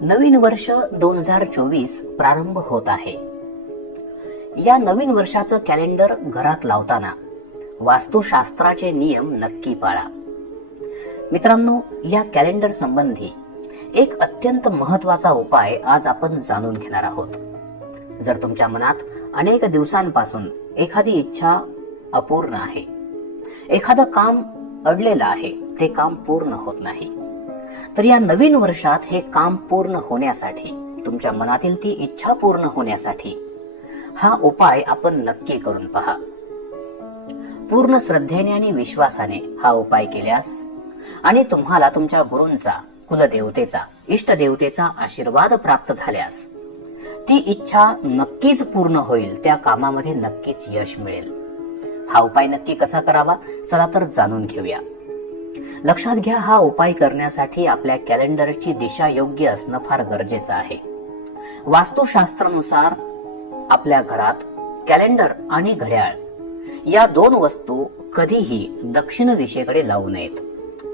नवीन वर्ष दोन हजार चोवीस प्रारंभ होत आहे. या नवीन वर्षाचं कॅलेंडर घरात लावताना वास्तुशास्त्राचे नियम नक्की पाळा. मित्रांनो या कॅलेंडर संबंधी एक अत्यंत महत्त्वाचा उपाय आज आपण जाणून घेणार आहोत. जर तुमच्या मनात अनेक दिवसांपासून एखादी इच्छा अपूर्ण आहे एखादं काम अडलेलं आहे ते काम पूर्ण होत नाही तर या नवीन वर्षात हे काम पूर्ण होण्यासाठी तुमच्या मनातील ती इच्छा पूर्ण होण्यासाठी हा उपाय आपण नक्की करून पहा. पूर्ण श्रद्धेने आणि विश्वासाने हा उपाय केल्यास आणि तुम्हाला तुमच्या गुरूंचा कुलदेवतेचा इष्टदेवतेचा आशीर्वाद प्राप्त झाल्यास ती इच्छा नक्कीच पूर्ण होईल त्या कामामध्ये नक्कीच यश मिळेल. हा उपाय नक्की कसा करावा? चला तर जाणून घेऊया. लक्षात घ्या हा उपाय करण्यासाठी आपल्या कॅलेंडरची दिशा योग्य असणं फार गरजेचं आहे. वास्तुशास्त्रानुसार आपल्या घरात कॅलेंडर आणि घड्याळ या दोन वस्तू कधीही दक्षिण दिशेकडे लावू नयेत.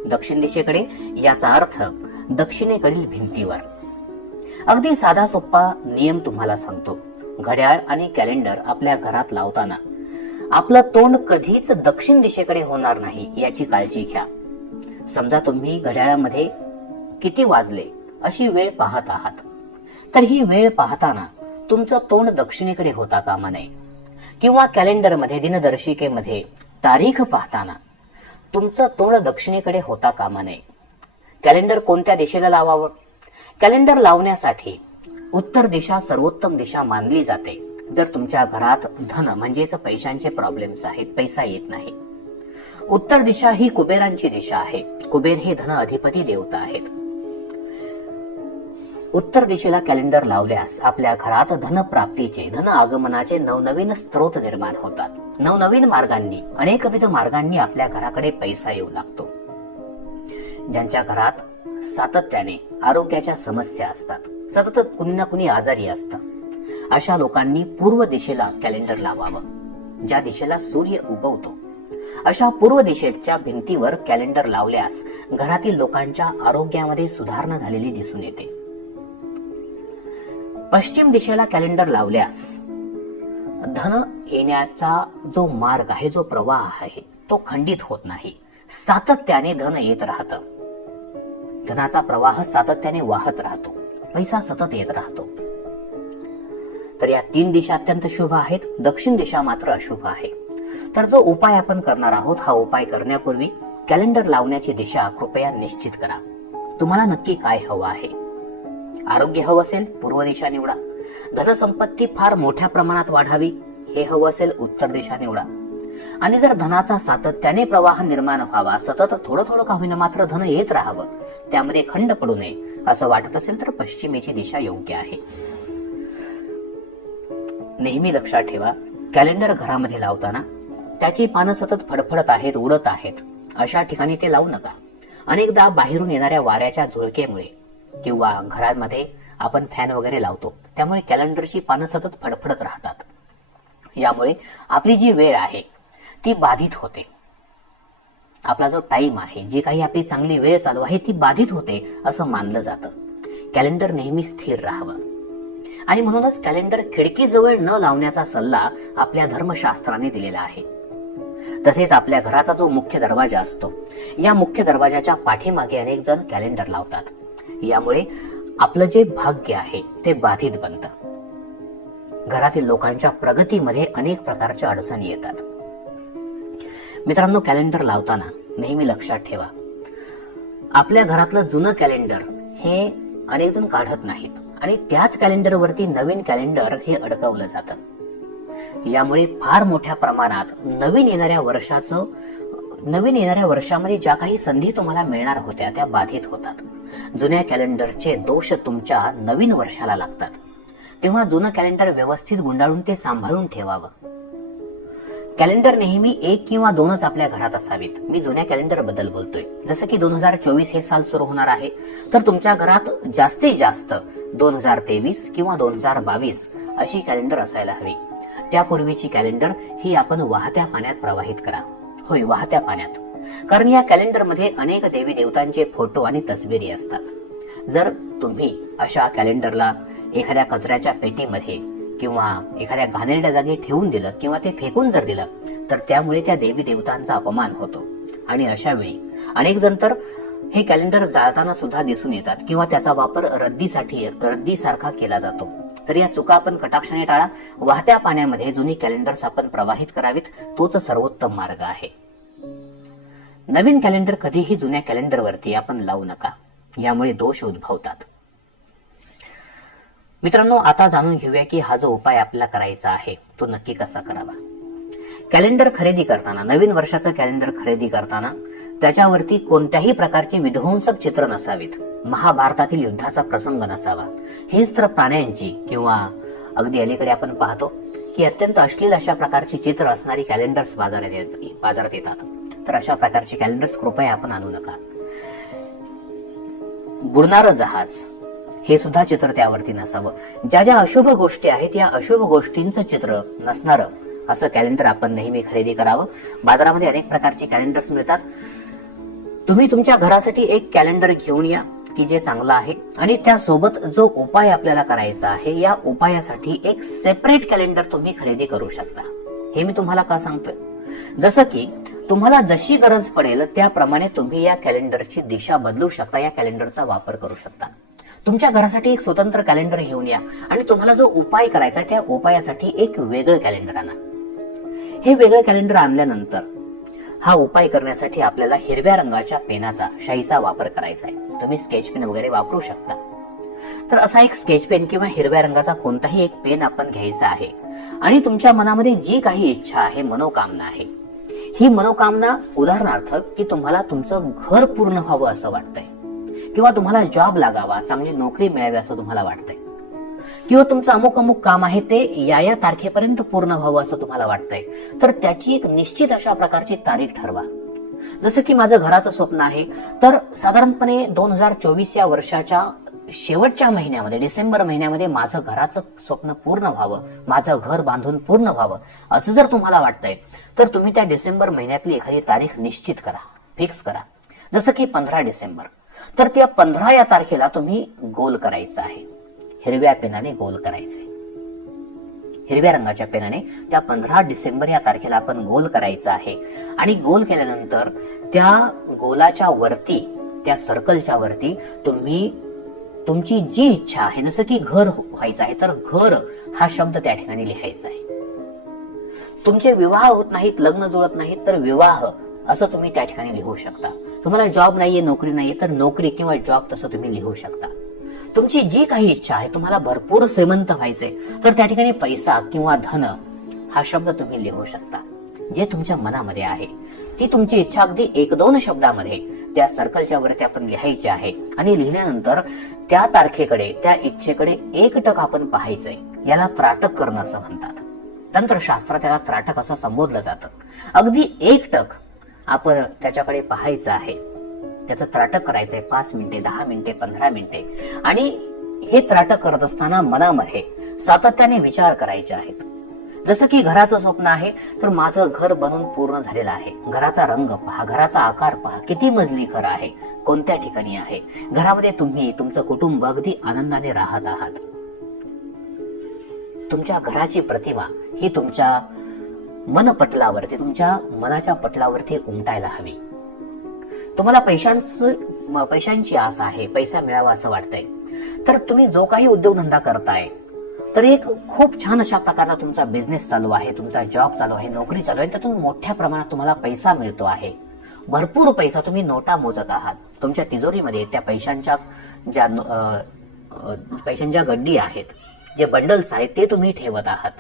दक्षिण दिशेकडे याचा अर्थ दक्षिणेकडील भिंतीवर. अगदी साधा सोपा नियम तुम्हाला सांगतो. घड्याळ आणि कॅलेंडर आपल्या घरात लावताना आपलं तोंड कधीच दक्षिण दिशेकडे होणार नाही याची काळजी घ्या. समजा तुम्ही घड्याळामध्ये किती वाजले अशी वेळ पाहत आहात. तर ही वेळ पाहताना तुमचं तोंड दक्षिणेकडे होता कामा नये. किंवा कॅलेंडरमध्ये दिनदर्शिकेमध्ये तारीख पाहताना तुमचं तोंड दक्षिणेकडे होता कामा नये. कॅलेंडर कोणत्या दिशेला लावावं? कॅलेंडर लावण्यासाठी उत्तर दिशा सर्वोत्तम दिशा मानली जाते. जर तुमच्या घरात धन म्हणजेच पैशांचे प्रॉब्लेम्स आहेत पैसा येत नाही उत्तर दिशा ही कुबेरांची दिशा आहे. कुबेर हे धन अधिपती देवता आहेत. उत्तर दिशेला कॅलेंडर लावल्यास आपल्या घरात धन प्राप्तीचे धन आगमनाचे नवनवीन स्रोत निर्माण होतात. नवनवीन मार्गांनी अनेकविध मार्गांनी आपल्या घराकडे पैसा येऊ लागतो. ज्यांच्या घरात सातत्याने आरोग्याच्या समस्या असतात सतत कुणी ना कुणी आजारी असतं अशा लोकांनी पूर्व दिशेला कॅलेंडर लावावं. ज्या दिशेला सूर्य उगवतो अशा पूर्व दिशेच्या भिंतीवर कॅलेंडर लावल्यास घरातील लोकांच्या आरोग्यामध्ये सुधारणा झालेली दिसून येते. पश्चिम दिशेला कॅलेंडर लावल्यास धन येण्याचा जो मार्ग आहे जो प्रवाह आहे तो खंडित होत नाही. सातत्याने धन येत राहतं. धनाचा प्रवाह सातत्याने वाहत राहतो. पैसा सतत येत राहतो. तर या तीन दिशा अत्यंत शुभ आहेत. दक्षिण दिशा मात्र अशुभ आहे. तर जो उपाय आपण करणार आहोत हा उपाय करण्यापूर्वी कॅलेंडर लावण्याची दिशा कृपया निश्चित करा. तुम्हाला नक्की काय हवं आहे? आरोग्य हवं असेल पूर्व दिशा निवडा. धनसंपत्ती फार मोठ्या प्रमाणात वाढावी हे हवं असेल उत्तर दिशा निवडा. आणि जर धनाचा सातत्याने प्रवाह निर्माण व्हावा सतत थोडं थोडं का होईना मात्र धन येत राहावं त्यामध्ये खंड पडू नये असं वाटत असेल तर पश्चिमेची दिशा योग्य आहे. नेहमी लक्षात ठेवा कॅलेंडर घरामध्ये लावताना त्याची पानं सतत फडफडत आहेत उडत आहेत. अशा ठिकाणी ते लावू नका. अनेकदा बाहेरून येणाऱ्या वाऱ्याच्या झुळकेमुळे किंवा घरामध्ये आपण फॅन वगैरे लावतो त्यामुळे कॅलेंडरची पानं सतत फडफडत राहतात. यामुळे आपली जी वेळ आहे ती बाधित होते. आपला जो टाइम आहे जी काही आपली चांगली वेळ चालू आहे ती बाधित होते असं मानलं जातं. कॅलेंडर नेहमी स्थिर राहावं. आणि म्हणूनच कॅलेंडर खिडकीजवळ न लावण्याचा सल्ला आपल्या धर्मशास्त्राने दिलेला आहे. तसेच आपल्या घराचा जो मुख्य दरवाजा असतो या मुख्य दरवाजाच्या पाठीमागे अनेक जण कॅलेंडर लावतात. यामुळे आपलं जे भाग्य आहे ते बाधित बनतं. घरातील लोकांच्या प्रगतीमध्ये अनेक प्रकारच्या अडचणी येतात. मित्रांनो कॅलेंडर लावताना नेहमी लक्षात ठेवा. आपल्या घरातलं जुनं कॅलेंडर हे अनेक जण काढत नाहीत आणि त्याच कॅलेंडरवरती नवीन कॅलेंडर हे अडकवलं जातं. यामुळे फार मोठ्या प्रमाणात नवीन येणाऱ्या वर्षाचं नवीन येणाऱ्या वर्षामध्ये ज्या काही संधी तुम्हाला मिळणार होत्या त्या बाधित होतात. जुन्या कॅलेंडरचे दोष तुमच्या नवीन वर्षाला लागतात. तेव्हा जुनं कॅलेंडर व्यवस्थित गुंडाळून ते सांभाळून ठेवावं. कॅलेंडर नेहमी एक किंवा दोनच आपल्या घरात असावीत. मी जुन्या कॅलेंडरबद्दल बोलतोय. जसं की दोन हजार चोवीस हे साल सुरू होणार आहे तर तुमच्या घरात जास्तीत जास्त दोन हजार तेवीस किंवा दोन हजार बावीस अशी कॅलेंडर असायला हवी. त्यापूर्वीची कॅलेंडर ही आपण वाहत्या पाण्यात प्रवाहित करा. होय वाहत्या पाण्यात. कारण या कॅलेंडरमध्ये अनेक देवी देवतांचे फोटो आणि तस्विरी असतात. जर तुम्ही अशा कॅलेंडरला एखाद्या कचऱ्याच्या पेटीमध्ये किंवा एखाद्या घाणेरड्या जागी ठेवून दिलं किंवा ते फेकून जर दिलं तर त्यामुळे त्या देवी देवतांचा अपमान होतो. आणि अशा वेळी अनेक जण तर हे कॅलेंडर जाळताना सुद्धा दिसून येतात किंवा त्याचा वापर रद्दीसाठी रद्दीसारखा केला जातो. तर या चुका आपण कटाक्षाने टाळा. वाहत्या पाण्यामध्ये जुनी कॅलेंडर्स आपण प्रवाहित करावीत. तोच सर्वोत्तम मार्ग आहे. नवीन कॅलेंडर कधीही जुन्या कॅलेंडरवरती आपण लावू नका. यामुळे दोष उद्भवतात. मित्रांनो आता जाणून घेऊया की हा जो उपाय आपल्याला करायचा आहे तो नक्की कसा करावा? कॅलेंडर खरेदी करताना नवीन वर्षाचं कॅलेंडर खरेदी करताना त्याच्यावरती कोणत्याही प्रकारची विध्वंसक चित्र नसावीत. महाभारतातील युद्धाचा प्रसंग नसावा. हीच तर प्राण्यांची किंवा अगदी अलीकडे आपण पाहतो की अत्यंत अश्लील अशा प्रकारची चित्र असणारी कॅलेंडर्स बाजारात येत- बाजारात येतात. तर अशा प्रकारची कॅलेंडर्स कृपया आपण आणू नका. बुडणारं जहाज हे सुद्धा चित्र त्यावरती नसावं. ज्या ज्या अशुभ गोष्टी आहेत या अशुभ गोष्टींचं चित्र नसणारं असं कॅलेंडर आपण नेहमी खरेदी करावं. बाजारामध्ये अनेक प्रकारची कॅलेंडर्स मिळतात. तुम्ही तुमच्या घरासाठी एक कॅलेंडर घेऊन या की जे चांगलं आहे. आणि त्यासोबत जो उपाय आपल्याला करायचा आहे या उपायासाठी एक सेपरेट कॅलेंडर तुम्ही खरेदी करू शकता. हे मी तुम्हाला का सांगतोय? जसं की तुम्हाला जशी गरज पडेल त्याप्रमाणे तुम्ही या कॅलेंडरची दिशा बदलू शकता या कॅलेंडरचा वापर करू शकता. तुमच्या घरासाठी एक स्वतंत्र कॅलेंडर घेऊन या आणि तुम्हाला जो उपाय करायचा त्या उपायासाठी एक वेगळं कॅलेंडर आणा. हे वेगळं कॅलेंडर आणल्यानंतर हा उपाय करण्यासाठी आपल्याला हिरव्या रंगाच्या पेनाचा शाईचा वापर करायचा आहे. तुम्ही स्केच पेन वगैरे वापरू शकता. तर असा एक स्केच पेन किंवा हिरव्या रंगाचा कोणताही एक पेन आपण घ्यायचा आहे. आणि तुमच्या मनामध्ये जी काही इच्छा आहे मनोकामना आहे ही मनोकामना उदाहरणार्थ की तुम्हाला तुमचं घर पूर्ण व्हावं असं वाटतंय. किंवा तुम्हाला जॉब लागावा चांगली नोकरी मिळावी असं तुम्हाला वाटतंय. किंवा तुमचं अमुक अमुक काम आहे ते या या तारखेपर्यंत पूर्ण व्हावं असं तुम्हाला वाटतंय. तर त्याची एक निश्चित अशा प्रकारची तारीख ठरवा. जसं की माझं घराचं स्वप्न आहे तर साधारणपणे दोन हजार चोवीस या वर्षाच्या शेवटच्या महिन्यामध्ये डिसेंबर महिन्यामध्ये माझं घराचं स्वप्न पूर्ण व्हावं माझं घर बांधून पूर्ण व्हावं असं जर तुम्हाला वाटतंय तर तुम्ही त्या डिसेंबर महिन्यातली एखादी तारीख निश्चित करा फिक्स करा. जसं की पंधरा डिसेंबर. तर त्या पंधरा या तारखेला तुम्ही गोल करायचं आहे. हिरव्या पेनाने गोल करायचे. हिरव्या रंगाच्या पेनाने त्या पंधरा डिसेंबर या तारखेला आपण गोल करायचा आहे. आणि गोल केल्यानंतर त्या गोलाच्या वरती त्या सर्कलच्या वरती तुम्ही तुमची जी इच्छा आहे जसं की घर व्हायचं आहे तर घर हा शब्द त्या ठिकाणी लिहायचा आहे. तुमचे विवाह होत नाहीत लग्न जुळत नाहीत तर विवाह असं तुम्ही त्या ठिकाणी लिहू शकता. तुम्हाला जॉब नाहीये नोकरी नाहीये तर नोकरी किंवा जॉब तसं तुम्ही लिहू शकता. तुमची जी काही इच्छा आहे तुम्हाला भरपूर श्रीमंत व्हायचे तर त्या ठिकाणी पैसा किंवा धन हा शब्द तुम्ही लिहू शकता. जे तुमच्या मनामध्ये आहे ती तुमची इच्छा अगदी एक दोन शब्दामध्ये त्या सर्कलच्या वरती आपण लिहायची आहे. आणि लिहिल्यानंतर त्या तारखेकडे त्या इच्छेकडे एकटक आपण पाहायचंय याला त्राटक करणं असं म्हणतात. तंत्रशास्त्रात त्याला त्राटक असं संबोधलं जातं. अगदी एकटक आपण त्याच्याकडे पाहायचं आहे. त्याचं त्राटक करायचंय पाच मिनिटे दहा मिनिटे पंधरा मिनिटे. आणि हे त्राटक करत असताना मनामध्ये सातत्याने विचार करायचे आहेत. जसं की घराचं स्वप्न आहे तर माझं घर बनून पूर्ण झालेलं आहे. घराचा रंग पहा घराचा आकार पहा किती मजली घर आहे कोणत्या ठिकाणी आहे? घरामध्ये तुम्ही तुमचं कुटुंब अगदी आनंदाने राहत आहात. तुमच्या घराची प्रतिमा ही तुमच्या मनपटलावरती तुमच्या मनाच्या पटलावरती उमटायला हवी. तुम्हाला पैशांचं पैशांची आस आहे पैसा मिळावा असं वाटतंय. तर तुम्ही जो काही उद्योगधंदा करताय तर एक खूप छान अशा प्रकारचा तुमचा बिझनेस चालू आहे तुमचा जॉब चालू आहे नोकरी चालू आहे त्यातून मोठ्या प्रमाणात तुम्हाला पैसा मिळतो आहे. भरपूर पैसा तुम्ही नोटा मोजत आहात. तुमच्या तिजोरीमध्ये त्या पैशांच्या ज्या पैशांच्या गड्डी आहेत जे बंडल्स आहेत ते तुम्ही ठेवत आहात.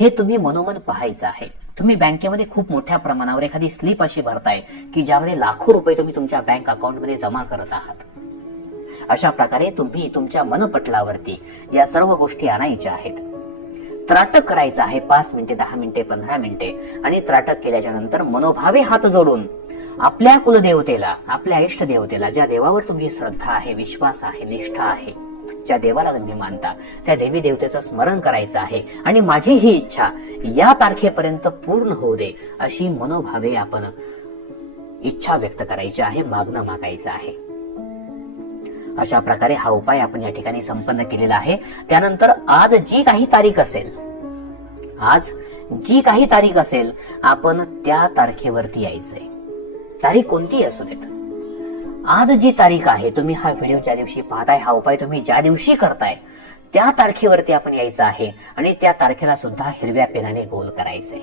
हे तुम्ही मनोमन पाहायचं आहे. तुम्ही बँकेमध्ये खूप मोठ्या प्रमाणावर एखादी स्लिप अशी भरताय की ज्यामध्ये लाखो रुपये तुम्ही तुमच्या बँक अकाउंटमध्ये जमा करत आहात. अशा प्रकारे तुम्ही तुमच्या मनपटलावरती या सर्व गोष्टी आणायच्या आहेत. त्राटक करायचं आहे पाच मिनिटे दहा मिनिटे पंधरा मिनिटे आणि त्राटक केल्याच्यानंतर मनोभावे हात जोडून आपल्या कुलदेवतेला आपल्या इष्ट देवतेला ज्या देवावर तुमची श्रद्धा आहे विश्वास आहे निष्ठा आहे ज्या देवाला तुम्ही मानता. त्या देवी देवतेचं स्मरण करायचं आहे. आणि माझी ही इच्छा या तारखेपर्यंत पूर्ण होऊ दे अशी मनोभावे आपण इच्छा व्यक्त करायची आहे मागणं मागायचं आहे. अशा प्रकारे हा उपाय आपण या ठिकाणी संपन्न केलेला आहे. त्यानंतर आज जी काही तारीख असेल आज जी काही तारीख असेल आपण त्या तारखेवरती यायचंय. तारीख कोणतीही असू देत. आज जी तारीख आहे तुम्ही हा व्हिडिओ ज्या दिवशी पाहताय हा उपाय तुम्ही ज्या दिवशी करताय त्या तारखेवरती आपण यायचं आहे आणि त्या तारखेला सुद्धा हिरव्या पेनाने गोल करायचंय.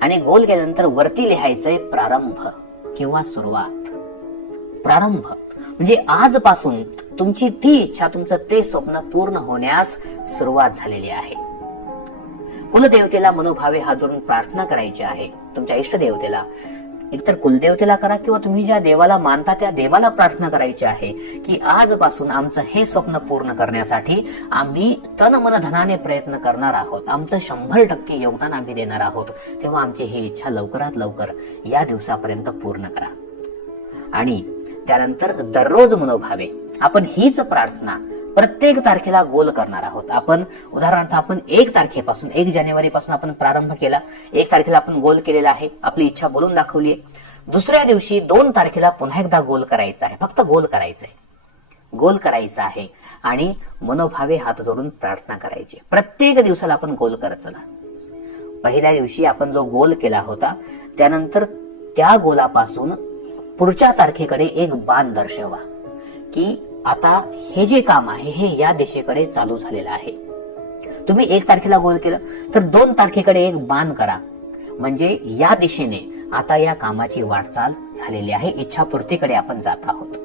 आणि गोल केल्यानंतर वरती लिहायचंय प्रारंभ किंवा सुरुवात. प्रारंभ. म्हणजे आजपासून तुमची ती इच्छा तुमचं ते स्वप्न पूर्ण होण्यास सुरुवात झालेली आहे. कुलदेवतेला मनोभावे हात जोडून प्रार्थना करायची आहे. तुमच्या इष्टदेवतेला. एकतर कुलदेवतेला करा किंवा तुम्ही ज्या देवाला मानता त्या देवाला प्रार्थना करायची आहे की आजपासून आमचं हे स्वप्न पूर्ण करण्यासाठी आम्ही तन मन धनाने प्रयत्न करणार आहोत. आमचं शंभर टक्के योगदान आम्ही देणार आहोत. तेव्हा आमची ही इच्छा लवकरात लवकर या दिवसापर्यंत पूर्ण करा. आणि त्यानंतर दररोज मनोभावे. आपण हीच प्रार्थना प्रत्येक तारखेला गोल करणार आहोत. आपण उदाहरणार्थ आपण एक तारखेपासून एक जानेवारीपासून आपण प्रारंभ केला. एक तारखेला आपण गोल केलेला आहे. आपली इच्छा बोलून दाखवली आहे. दुसऱ्या दिवशी दोन तारखेला पुन्हा एकदा गोल करायचा आहे. फक्त गोल करायचं आहे. गोल करायचा आहे. आणि मनोभावे हात जोडून प्रार्थना करायची. प्रत्येक दिवसाला आपण गोल करत चला पहिल्या दिवशी आपण जो गोल केला होता त्यानंतर त्या गोलापासून पुढच्या तारखेकडे एक बाण दर्शवा. की आता हे जे काम आहे हे या दिशेकडे चालू झालेलं आहे. तुम्ही एक तारखेला गोल केलं तर दोन तारखेकडे एक बाण करा. म्हणजे या दिशेने आता या कामाची वाटचाल झालेली आहे इच्छापूर्तीकडे आपण जात आहोत.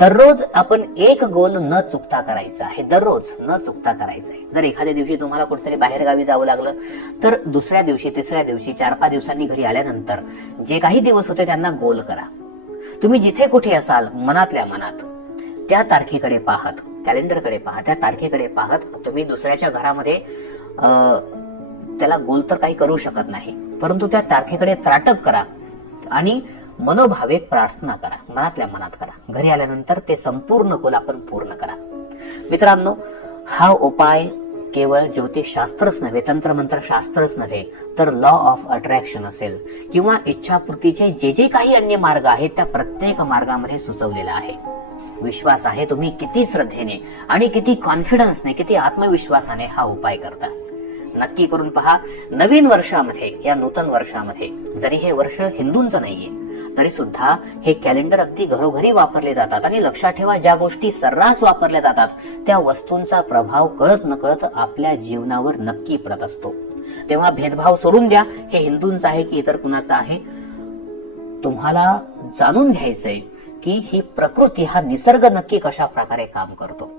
दररोज आपण एक गोल न चुकता करायचा आहे दररोज न चुकता करायचं आहे. जर एखाद्या दिवशी तुम्हाला कुठेतरी बाहेर गावी जावं लागलं तर दुसऱ्या दिवशी तिसऱ्या दिवशी चार पाच दिवसांनी घरी आल्यानंतर जे काही दिवस होते त्यांना गोल करा. तुम्ही जिथे कुठे असाल मनातल्या मनात त्या तारखेकडे पाहत कॅलेंडरकडे पहा त्या तारखेकडे पाहत तुम्ही दुसऱ्याच्या घरामध्ये त्याला गोल तर काही करू शकत नाही. परंतु त्या तारखेकडे त्राटक करा आणि मनोभावे प्रार्थना करा मनातल्या मनात करा. घरी आल्यानंतर ते संपूर्ण गोल आपण पूर्ण करा. मित्रांनो हा उपाय केवळ ज्योतिषशास्त्रच नव्हे तंत्रमंत्र शास्त्रच नव्हे तर लॉ ऑफ अट्रॅक्शन असेल. किंवा इच्छापूर्तीचे जे जे काही अन्य मार्ग आहेत त्या प्रत्येक मार्गामध्ये सुचवलेला आहे. विश्वास आहे तुम्ही किती श्रद्धेने आणि किती कॉन्फिडन्सने किती आत्मविश्वासाने हा उपाय करता. नक्की करून पहा नवीन वर्षामध्ये या नूतन वर्षामध्ये. जरी हे वर्ष हिंदूंचं नाहीये तरी सुद्धा हे कॅलेंडर अगदी घरोघरी वापरले जातात. आणि लक्षात ठेवा ज्या गोष्टी सर्रास वापरल्या जातात त्या वस्तूंचा प्रभाव कळत नकळत आपल्या जीवनावर नक्की पडत असतो. तेव्हा भेदभाव सोडून द्या. हे हिंदूंचा आहे की इतर कुणाचं आहे? तुम्हाला जाणून घ्यायचंय की ही प्रकृती हा निसर्ग नक्की कशा प्रकारे काम करतो.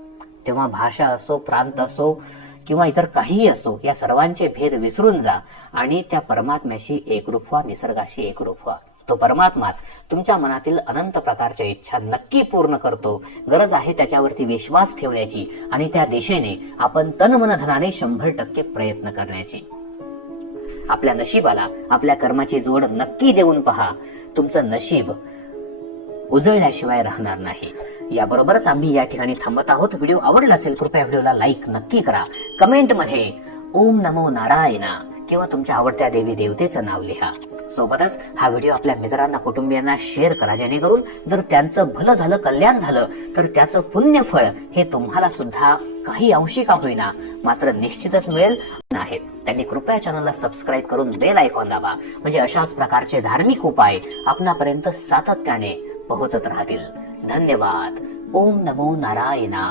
तेव्हा भाषा असो प्रांत असो किंवा इतर काहीही असो या सर्वांचे भेद विसरून जा आणि त्या परमात्म्याशी एकरूप व्हा निसर्गाशी एकरूप व्हा. तो परमात्माच तुमच्या मनातील अनंत प्रकारच्या इच्छा नक्की पूर्ण करतो. गरज आहे त्याच्यावरती विश्वास ठेवण्याची आणि त्या दिशेने आपण तन मनधनाने शंभर टक्के प्रयत्न करण्याची. आपल्या नशिबाला आपल्या कर्माची जोड नक्की देऊन पहा. तुमचं नशीब उजळल्याशिवाय राहणार नाही. याबरोबरच आम्ही या ठिकाणी थांबत आहोत. व्हिडिओ आवडला असेल कृपया व्हिडिओला लाईक नक्की करा. कमेंटमध्ये ओम नमो नारायणा किंवा तुमच्या आवडत्या देवी देवतेचं नाव लिहा. सोबतच हा व्हिडिओ आपल्या मित्रांना कुटुंबियांना शेअर करा. जेणेकरून जर त्यांचं भलं झालं कल्याण झालं तर त्याचं पुण्य फळ हे तुम्हाला सुद्धा काही अंशी का होईना मात्र निश्चितच मिळेल. आहेत. त्यांनी कृपया चॅनलला सबस्क्राईब करून बेल आयकॉन दाबा. म्हणजे अशाच प्रकारचे धार्मिक उपाय आपणापर्यंत सातत्याने पोहोचत राहतील. धन्यवाद ओम नमो नारायणा